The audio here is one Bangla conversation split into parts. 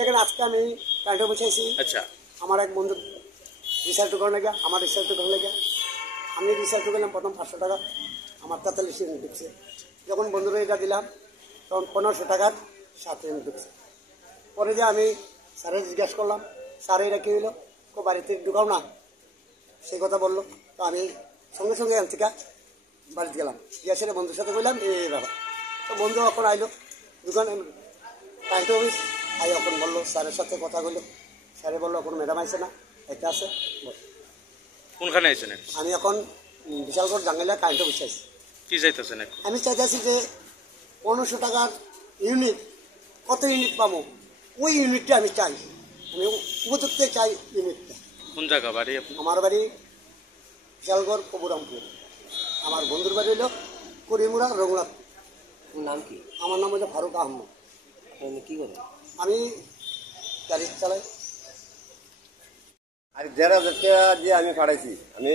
দেখেন আজকে আমি কারেন্টে বসেছি। আচ্ছা, আমার এক বন্ধু রিসার্চ করার লেগে, আমার রিসার্চ করার লেগে আমি রিসার্চ করলাম প্রথম 500 টাকা, আমার 43 ইউনিট ঢুকছে। যখন বন্ধুরা এটা দিলাম তখন 1500 টাকার 7 ইউনিট ঢুকছে। পরে যে আমি স্যারের জিজ্ঞাসা করলাম, স্যার এটা কী হইলো, বাড়িতে ঢুকাও না, সেই কথা বললো। তো আমি সঙ্গে সঙ্গে থেকে বাড়িতে গেলাম, গিয়ে বন্ধুর সাথে বললাম এই ব্যাপার। তো বন্ধু এখন আইলো দোকান কারেন্ট অফিস, আই এখন বললো স্যারের সাথে কথা বললো। স্যারে বললো এখন ম্যাডাম আইসে না, একটা আছে। কোনখানে আইছেন? আমি এখন বিশালগড় জাঙ্গাইলা কারেন্ট অফিসে আছি। কি চাইতেছেন? আমি চাইতেছি যে 1500 টাকার ইউনিট কত ইউনিট পাবো, ওই ইউনিটটা আমি চাই। আমি উপযুক্ত চাই ইউনিটটা। কোন জায়গা বাড়ি? আমার বাড়ি বিশালগড় কবুরামপুর। আমার বন্ধুর বাড়ি হলো করিমুরা রঘুনাথ। নাম কি? আমার নাম হলো ফারুক আহমদ। আপনি কি করেন? আমি গাড়ি চালাই। আর 1000 টাকা দিয়ে আমি পাঠাইছি, আমি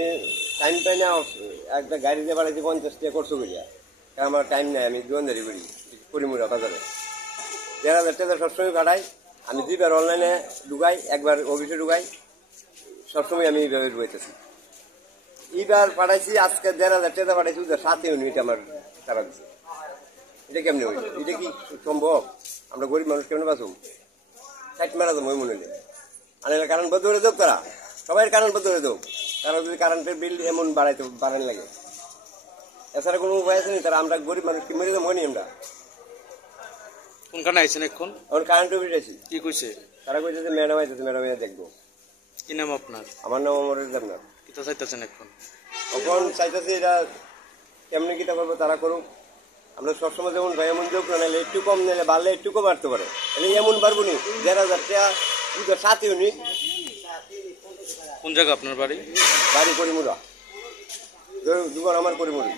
টাইম পাই না, একটা গাড়ি দিয়ে পাঠাইছি 50 টাকা করছো করিয়া, আমার টাইম নেই, আমি দোকানদারি করি করিমুরা বাজারে। 1000 টাকা সবসময় পাঠাই আমি, 2বার অনলাইনে ঢুকাই, একবার অফিসে ঢুকাই, সবসময় আমি এইভাবে ঢুকাইতেছি। এইবার পাঠাইছি আজকে 1000 টাকা পাঠাইছি, 7 ইউনিট আমার টাকা দিচ্ছে। এটা কেমনি হইল? এটা কি সম্ভব? আমরা গরিব মানুষ কেমনে বাঁচুম? 60 মারা যাবো ওই মনে নেই। আনালে কারেন্ট বন্ধ করে দেব, তারা সবাই কারেন্ট বন্ধ করে দেব, তারা যদি কারেন্টের বিল এমন বাড়ান লাগে, এছাড়া কোনো উপায় আছে নি? তারা আমরা গরিব মানুষ কি মরে যাবো নি আমরা? কোনখানে আইছেন এখন? এখন কারেন্ট অফিস আছি। কি কইছে? তারা কইছে যে ম্যাডাম আইতেছে, ম্যাডাম দেখবো। কি নাম আপনার? আমার নাম অমর জান্নাত। কিতা চাইতেছেন এখন? এখন চাইতেছি এটা কেমনি কিতা করবো তারা করুক। আমরা সবসময় যেমন ভাই এমন যোগ না, নাহলে একটু কম নিলে বাড়লে একটুকু বাড়তে পারে, তাহলে এমন পারবো নি। 1000 টাকা 7 ইউনিট। কোন জায়গা আপনার বাড়ি? বাড়ি করিমুরা, দোকান আমার করিমুরি।